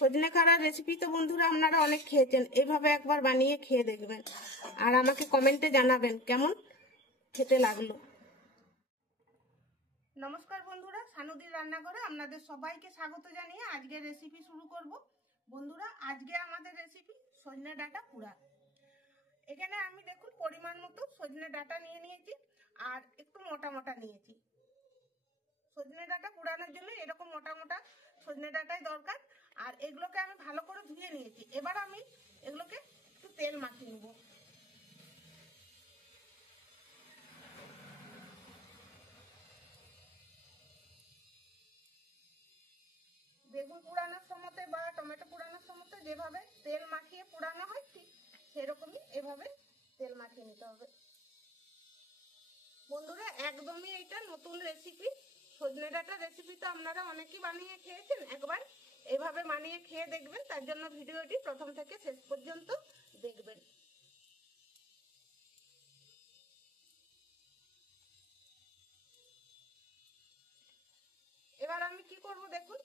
সজনে খাড়া রেসিপি তো বন্ধুরা আপনারা অনেক খেয়েছেন, এইভাবে একবার বানিয়ে খেয়ে দেখবেন আর আমাকে কমেন্টে জানাবেন কেমন খেতে লাগলো। নমস্কার বন্ধুরা, সানুদির রান্নাঘরে আপনাদের সবাইকে স্বাগত জানিয়ে আজকের রেসিপি শুরু করব। বন্ধুরা, আজকে আমাদের রেসিপি সজনে ডাঁটা পোড়া। এখানে আমি দেখুন পরিমাণ মতো সজনে ডাঁটা নিয়ে নিয়েছি আর একটু মোটা মোটা নিয়েছি। সজনে ডাঁটা পোড়ানোর জন্য এরকম মোটা মোটা সজনে ডাঁটাই দরকার। আর এগুলোকে আমি ভালো করে ধুয়ে নিয়েছি। এবার আমি এগুলোকে একটু তেল মাখিয়ে নেব। বেগুন পোড়ানোর সময় বা টমেটো পোড়ানোর সময় যেভাবে তেল মাখিয়ে পোড়ানো হয় ঠিক সেরকমই এভাবে তেল মাখিয়ে নিতে হবে। বন্ধুরা, একদমই এটা নতুন রেসিপি। সজনে ডাঁটা রেসিপি তো আপনারা অনেকেই বানিয়ে খেয়েছেন, একবার এভাবে বানিয়ে খেয়ে দেখবেন। তার জন্য ভিডিওটি প্রথম থেকে শেষ পর্যন্ত দেখবেন। এবার আমি কি করব দেখুন,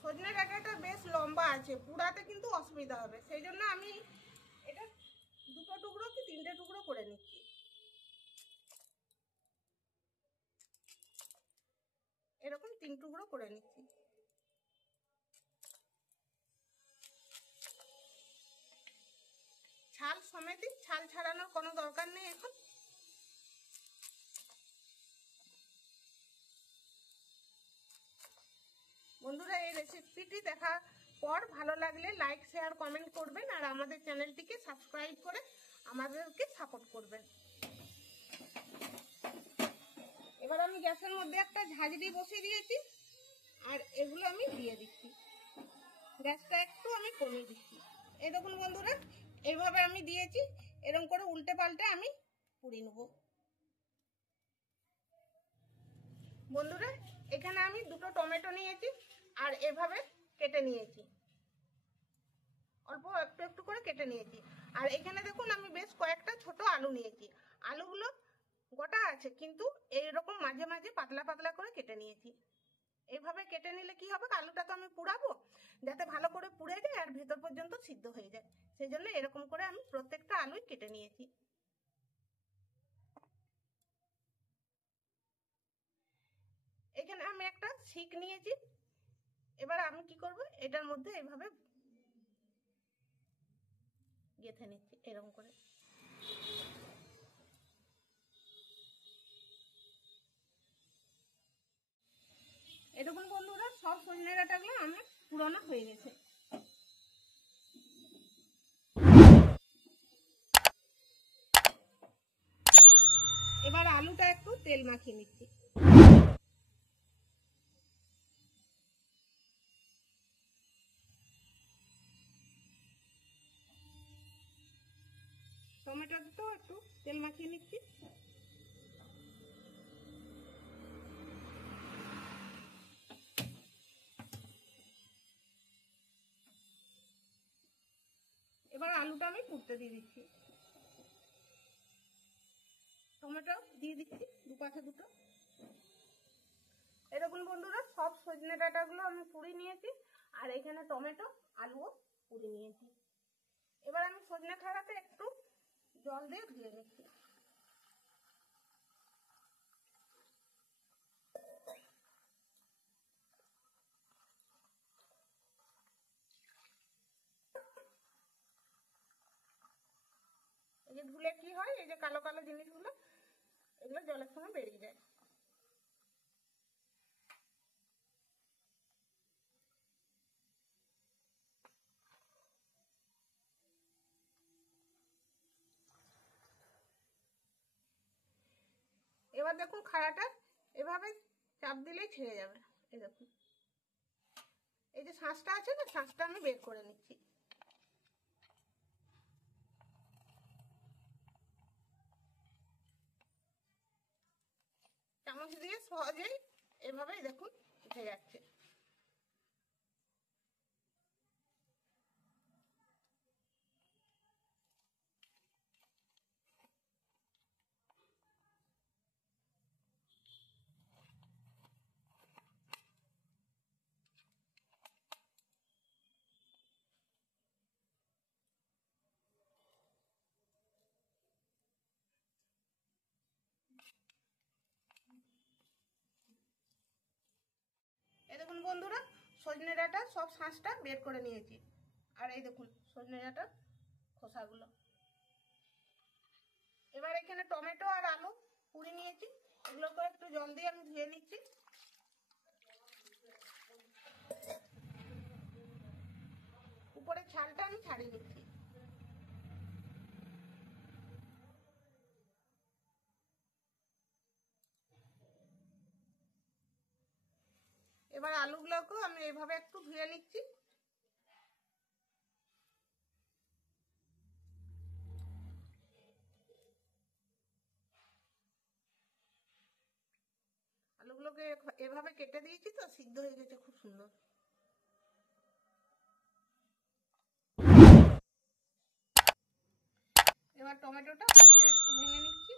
সজনে ডাঁটাটা বেশ লম্বা আছে, পুরাতে কিন্তু অসুবিধা হবে, সেই জন্য আমি এটা দুটো টুকরো কি তিনটে টুকরো করে নিচ্ছি। এরকম 3 টুকরো করে নিচ্ছি। ছাল সমেতই, ছাল ছাড়ানোর কোনো দরকার নেই এখন। বন্ধুরা, এই রেসিপিটি দেখার পর ভালো লাগলে লাইক শেয়ার কমেন্ট করবেন আর আমাদের চ্যানেলটিকে সাবস্ক্রাইব করে আমাদেরকে সাপোর্ট করবেন। এবার আমি গ্যাসের মধ্যে একটা ঝাঁঝরি বসিয়ে দিয়েছি আর এগুলো আমি দিয়ে দিচ্ছি। গ্যাসটা একটু আমি কমিয়ে দিচ্ছি। এই দেখুন বন্ধুরা, এইভাবে আমি দিয়েছি, এরকম করে উল্টে পাল্টে আমি পুড়িয়ে নেব। বন্ধুরা, এখানে আমি দুটো টমেটো নিয়েছি আর এভাবে কেটে নিয়েছি, অল্প একটু একটু করে কেটে নিয়েছি। আর এখানে দেখুন আমি বেশ কয়েকটা ছোট আলু নিয়েছি। আলুগুলো গোটা আছে কিন্তু এইরকম মাঝে মাঝে পাতলা পাতলা করে কেটে নিয়েছি। এইভাবে কেটে নিলে কি হবে, আলুটা তো আমি পুড়াবো, যাতে ভালো করে পুড়ে যায় আর ভেতর পর্যন্ত সিদ্ধ হয়ে যায়, সেই জন্য এরকম করে আমি প্রত্যেকটা আলুই কেটে নিয়েছি। এখানে আমি একটা শিক নিয়েছি। এবার আমি কি করব, এটার মধ্যে এইভাবে গেঁথে নিচ্ছি এরকম করে। এরকম বন্ধুরা সব সজনে ডাঁটাগুলো আমার পুরানো হয়ে গেছে। এবার আলুটা একটু তেল মাখিয়ে নিচ্ছি। টমেটোটাও একটু তেল মাখিয়ে নিচ্ছি। এবার আলুটা আমি পুড়তে দিয়ে দিচ্ছি। টমেটো দিয়ে দিচ্ছি দুপাশে দুটো। এরকম বন্ধুরা সব সজনে ডাঁটাগুলো আমি পুড়িয়ে নিয়েছি আর এখানে টমেটো আলুও পুড়িয়ে নিয়েছি। এবার আমি সজনে খাড়াতে একটু জল দিয়ে ধুয়ে নিচ্ছি। এই যে ধুলে কি হয়, এই যে কালো কালো জিনিসগুলো এগুলো জলের সঙ্গে বেরিয়ে যায়। এবার দেখুন খাড়াটা এভাবে চাপ দিলেই ছেড়ে যাবে। এই দেখুন, এই যে শাঁসটা আছে না, শাঁসটা আমি বের করে নিচ্ছি। চামচ দিয়ে সহজেই এভাবেই দেখুন উঠে যাচ্ছে। বন্ধুরা সজনে ডাঁটা সব শাঁসটা বের করে নিয়েছি। আর এই দেখুন সজনে ডাঁটার খোসাগুলো। এবার এখানে টমেটো আর আলু পুড়ে নিয়েছি, এগুলোকে একটু জল দিয়ে আমি ধুয়ে নিচ্ছি। উপরে ছালটা আমি ছাড়িয়ে নিচ্ছি। এবার আলুগুলোকেও আমি এভাবে একটু ধুয়ে নিচ্ছি। আলুগুলোকে এভাবে কেটে দিয়েছি তো সিদ্ধ হয়ে গেছে খুব সুন্দর। এবার টমেটোটা হাত দিয়ে একটু ভেঙে নিচ্ছি।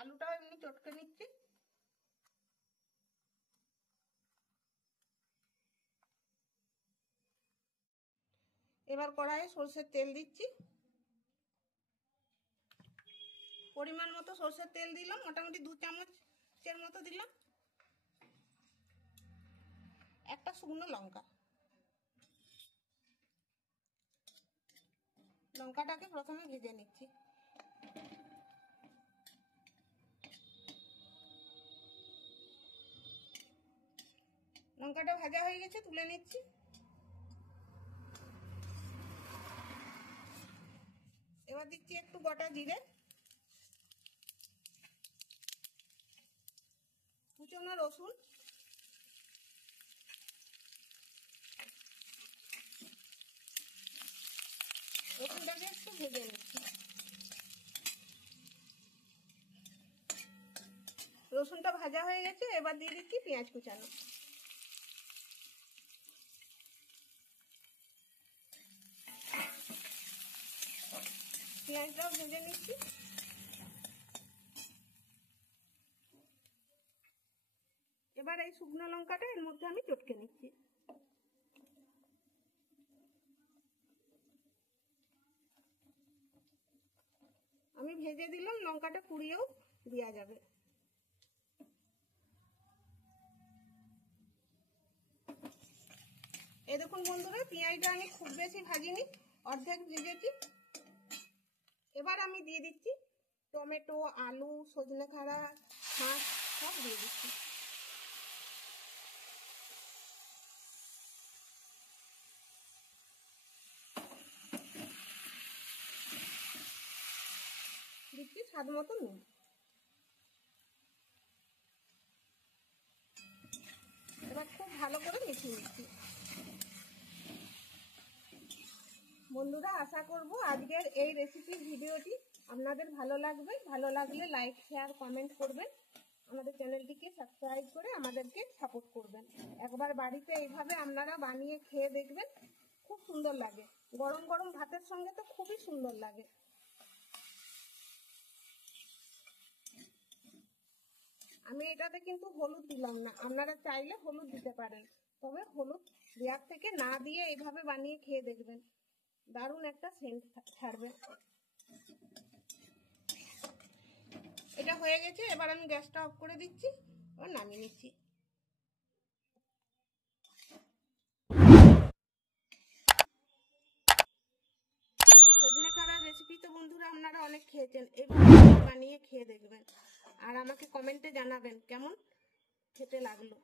আলুটাও এমনি চটকে নিচ্ছি। এবার কড়াইয়ে সরষের তেল দিচ্ছি। পরিমাণ মতো সরষের তেল দিলাম, মোটামুটি 2 চামচের মতো দিলাম। একটা শুকনো লঙ্কা, লঙ্কাটাকে প্রথমে ভেজে নিচ্ছি। লঙ্কাটা ভাজা হয়ে গেছে, তুলে নিচ্ছি। এবার দিচ্ছি একটু গোটা জিরে, কুচনো রসুন, রসুনটাকে একটু ভেজে নিচ্ছি। রসুনটা ভাজা হয়ে গেছে, এবার দিয়ে দিচ্ছি পেঁয়াজ কুচানো। পেঁয়াজটাও ভেজে নিচ্ছি। এবার এই শুকনো লঙ্কাটা এর মধ্যে আমি চটকে নিচ্ছি। আমি ভেজে দিলাম, লঙ্কাটা পুড়িয়েও দেওয়া যাবে। এই দেখুন বন্ধুরা, পেঁয়াজটা আমি খুব বেশি ভাজিনি, অর্ধেক ভেজেছি। এবার আমি দিয়ে দিচ্ছি টমেটো, আলু, সজনে খাড়া, শাঁস সব দিয়ে দিচ্ছি। দিচ্ছি স্বাদ মতো নুন। এবার খুব ভালো করে মিশিয়ে নিচ্ছি। বন্ধুরা, আশা করব আজকের এই রেসিপি ভিডিওটি আপনাদের ভালো লাগবে। ভালো লাগলে লাইক, শেয়ার, কমেন্ট করবেন। আমাদের চ্যানেলটিকে সাবস্ক্রাইব করে আমাদেরকে সাপোর্ট করবেন। একবার বাড়িতে এইভাবে আপনারা বানিয়ে খেয়ে দেখবেন, খুব সুন্দর লাগে। গরম গরম ভাতের সঙ্গে তো খুবই সুন্দর লাগে। আমি এটাতে কিন্তু হলুদ দিলাম না, আপনারা চাইলে হলুদ দিতে পারেন, তবে হলুদ দেওয়ার থেকে না দিয়ে এইভাবে বানিয়ে খেয়ে দেখবেন, দারুণ একটা সেন্ট ছাড়বে। এটা হয়ে গেছে, এবার আমি গ্যাসটা অফ করে দিচ্ছি, এবার নামিয়ে নিচ্ছি। সজনে খাড়া রেসিপি তো বন্ধুরা আপনারা অনেক খেয়েছেন, এইভাবে বানিয়ে খেয়ে দেখবেন আর আমাকে কমেন্টে জানাবেন কেমন খেতে লাগলো।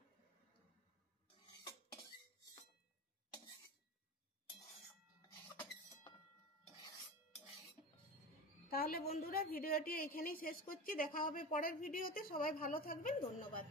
তাহলে বন্ধুরা, ভিডিওটি এখানেই শেষ করছি। দেখা হবে পরের ভিডিওতে। সবাই ভালো থাকবেন, ধন্যবাদ।